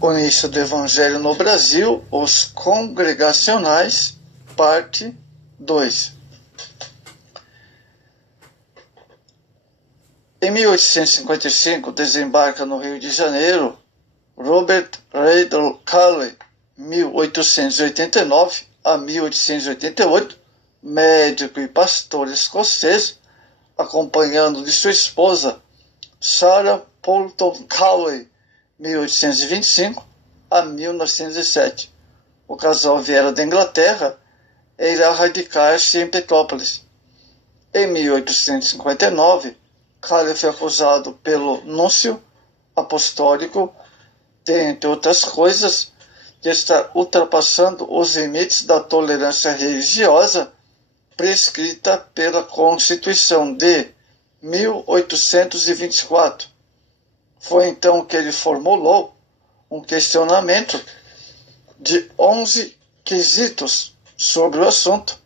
O início do Evangelho no Brasil, os congregacionais, parte 2. Em 1855, desembarca no Rio de Janeiro Robert Riddle Calley, 1889 a 1888, médico e pastor escocês, acompanhando de sua esposa Sarah Poulton Calley, 1825 a 1907. O casal viera da Inglaterra e irá radicar-se em Petrópolis. Em 1859, Calley foi acusado pelo núncio apostólico de, entre outras coisas, de estar ultrapassando os limites da tolerância religiosa prescrita pela Constituição de 1824. Foi então que ele formulou um questionamento de 11 quesitos sobre o assunto,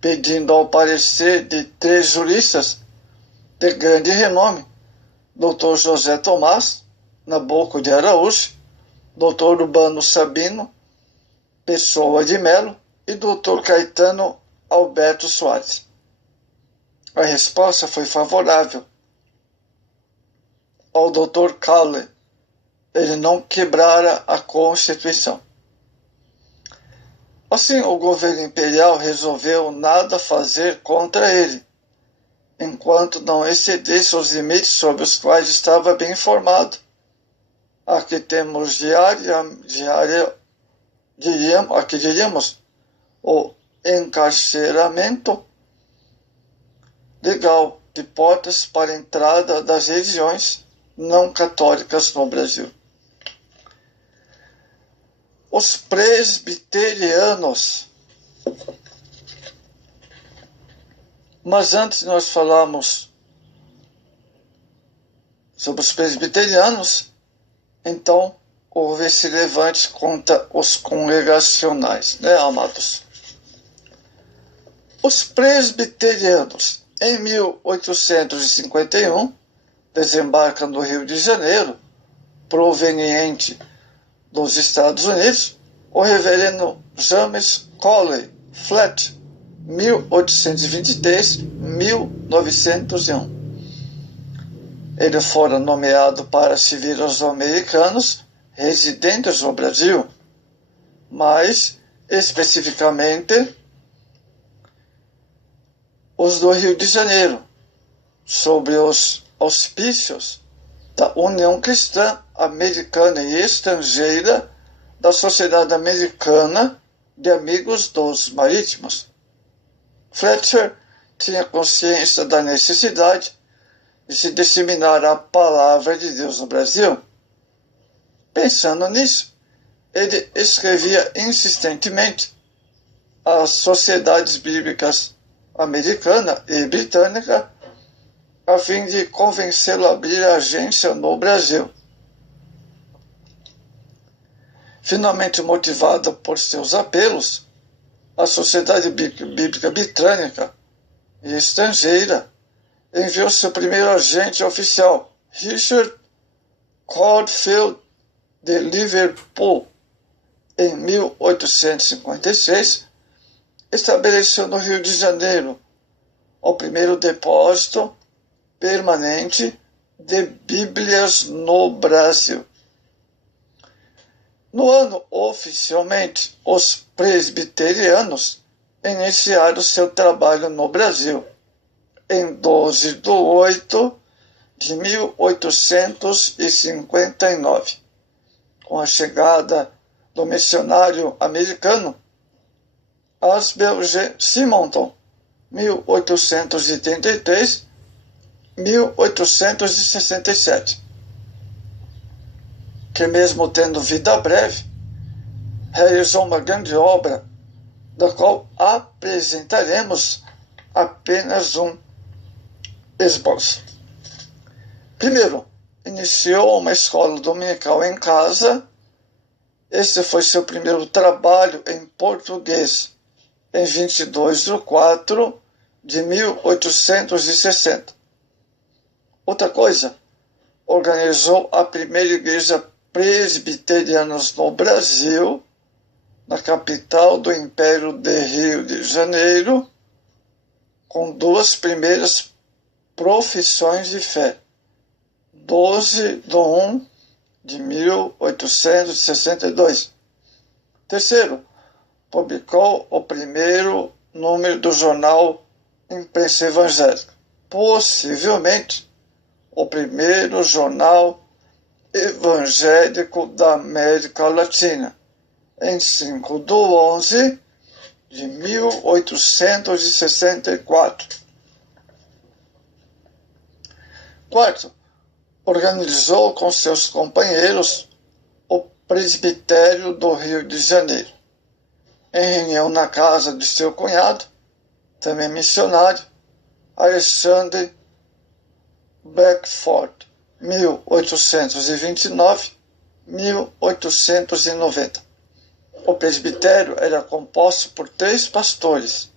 pedindo ao parecer de 3 juristas de grande renome, Dr. José Tomás Nabuco de Araújo, Dr. Urbano Sabino Pessoa de Melo e Dr. Caetano Alberto Soares. A resposta foi favorável ao Dr. Calley. Ele não quebrara a Constituição. Assim, o governo imperial resolveu nada fazer contra ele, enquanto não excedesse os limites sobre os quais estava bem informado. Aqui temos diríamos o encarceramento legal de portas para a entrada das religiões não católicas no Brasil. Os presbiterianos. Mas antes de nós falarmos sobre os presbiterianos, então houve esse levante contra os congregacionais, né, amados? Os presbiterianos, em 1851, desembarcam no Rio de Janeiro, proveniente dos Estados Unidos, o reverendo James Coley Flat, 1823-1901. Ele fora nomeado para servir aos americanos residentes no Brasil, mais especificamente os do Rio de Janeiro, sob os auspícios da União Cristã Americana e Estrangeira da Sociedade Americana de Amigos dos Marítimos. Fletcher tinha consciência da necessidade de se disseminar a palavra de Deus no Brasil. Pensando nisso, ele escrevia insistentemente às sociedades bíblicas americana e britânica a fim de convencê-lo a abrir a agência no Brasil. Finalmente motivada por seus apelos, a Sociedade Bíblica Britânica e Estrangeira enviou seu primeiro agente oficial, Richard Cordfield, de Liverpool. Em 1856, estabeleceu no Rio de Janeiro o primeiro depósito permanente de Bíblias no Brasil. No ano, oficialmente, os presbiterianos iniciaram seu trabalho no Brasil, em 12 de 8 de 1859. Com a chegada do missionário americano Asbel G. Simonton, 1833-1867, que mesmo tendo vida breve, realizou uma grande obra, da qual apresentaremos apenas um esboço. Primeiro, iniciou uma escola dominical em casa. Este foi seu primeiro trabalho em português, em 22 de 4 de 1860. Outra coisa, organizou a primeira igreja presbiterianos no Brasil, na capital do Império de Rio de Janeiro, com duas primeiras profissões de fé. 12/1/1862. Terceiro, publicou o primeiro número do jornal Imprensa Evangélica, possivelmente o primeiro jornal evangélico da América Latina, em 5/11/1864. Quarto, organizou com seus companheiros o Presbitério do Rio de Janeiro, em reunião na casa de seu cunhado, também missionário, Alexandre Beckford, 1829-1890. O presbitério era composto por 3 pastores: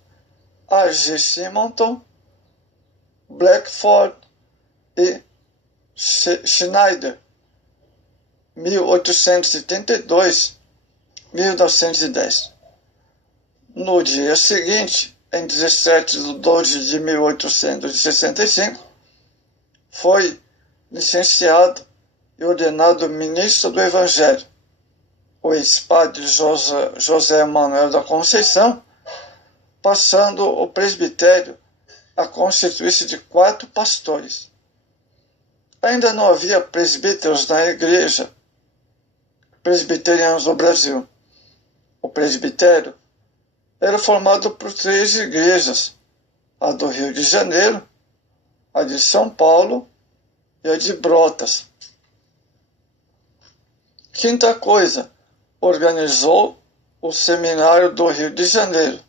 A.G. Simonton, Blackford e Schneider, 1832-1910. No dia seguinte, em 17/12/1865, foi licenciado e ordenado ministro do Evangelho. O ex-padre José Manuel da Conceição, passando o presbitério a constituir-se de 4 pastores. Ainda não havia presbíteros na igreja presbiterianos no Brasil. O presbitério era formado por 3 igrejas: a do Rio de Janeiro, a de São Paulo e a de Brotas. Quinta coisa, organizou o Seminário do Rio de Janeiro,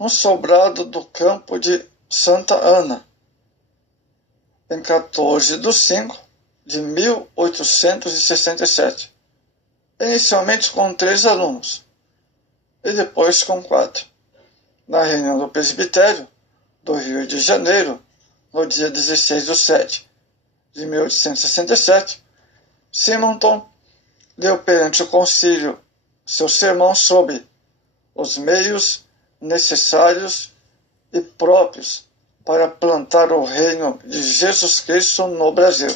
no sobrado do campo de Santa Ana, em 14/5/1867, inicialmente com 3 alunos, e depois com 4. Na reunião do presbitério do Rio de Janeiro, no dia 16/7/1867, Simonton leu perante o concílio seu sermão sobre os meios necessários e próprios para plantar o reino de Jesus Cristo no Brasil.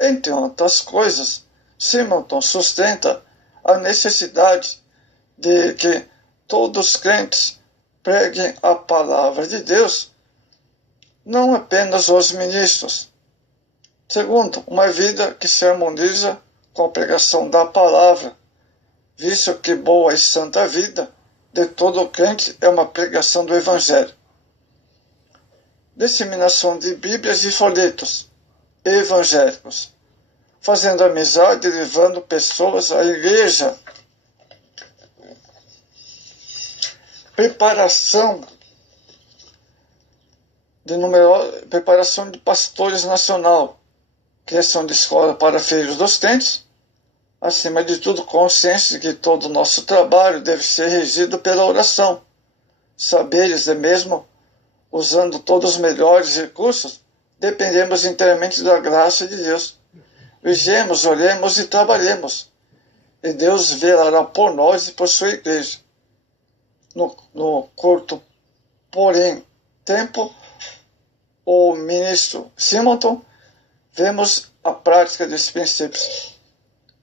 Entre outras coisas, Simonton sustenta a necessidade de que todos os crentes preguem a palavra de Deus, não apenas os ministros. Segundo, uma vida que se harmoniza com a pregação da palavra, visto que boa e santa vida de todo crente é uma pregação do Evangelho. Disseminação de Bíblias e folhetos evangélicos, fazendo amizade e levando pessoas à igreja. Preparação de pastores nacional, criação de escola para filhos dos crentes, acima de tudo, consciência de que todo o nosso trabalho deve ser regido pela oração. Saberes é mesmo, usando todos os melhores recursos, dependemos inteiramente da graça de Deus. Vigiemos, oremos e trabalhemos, e Deus velará por nós e por sua igreja. No curto, porém, tempo, o ministro Simonton, vemos a prática desses princípios.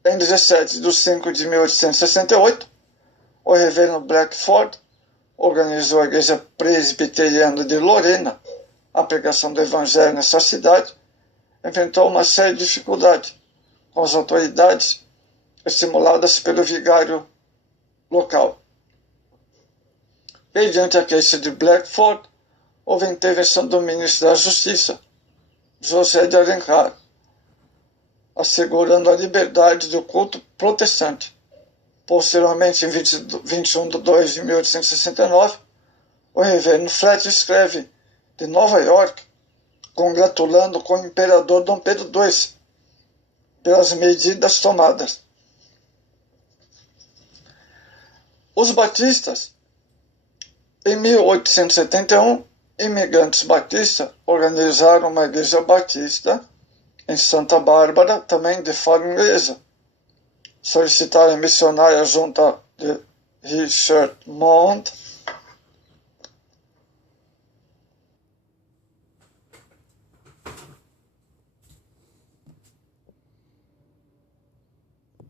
Em 17/5/1868, o reverendo Blackford organizou a Igreja Presbiteriana de Lorena. A pregação do Evangelho nessa cidade enfrentou uma série de dificuldades com as autoridades estimuladas pelo vigário local. Mediante a queixa de Blackford, houve intervenção do ministro da Justiça, José de Alencar, assegurando a liberdade do culto protestante. Posteriormente, em 21/2/1869, o reverendo Fletcher escreve de Nova York, congratulando com o imperador Dom Pedro II pelas medidas tomadas. Os batistas, em 1871, imigrantes batistas organizaram uma igreja batista em Santa Bárbara, também de fala inglesa. Solicitaram missionária junto de Richard Mond,